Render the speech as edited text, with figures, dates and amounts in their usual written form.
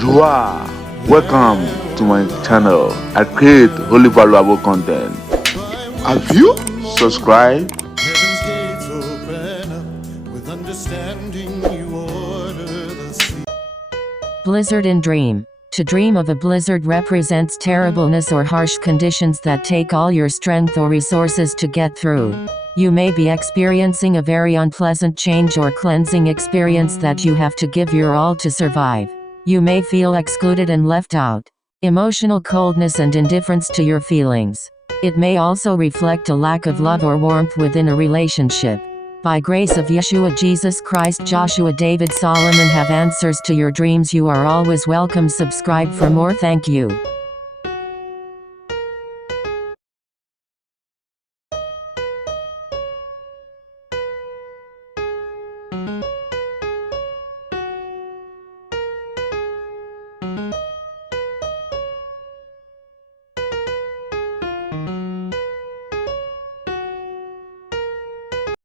Joie. Welcome to my channel. I create highly valuable content. Have you subscribed? Heaven's gates open up with understanding. You order the sea. Blizzard in dream. To dream of a blizzard represents terribleness or harsh conditions that take all your strength or resources to get through. You may be experiencing a very unpleasant change or cleansing experience that you have to give your all to survive. You may feel excluded and left out. Emotional coldness and indifference to your feelings. It may also reflect a lack of love or warmth within a relationship. By grace of Yeshua Jesus Christ, Joshua, David, Solomon have answers to your dreams. You are always welcome. Subscribe for more. Thank you.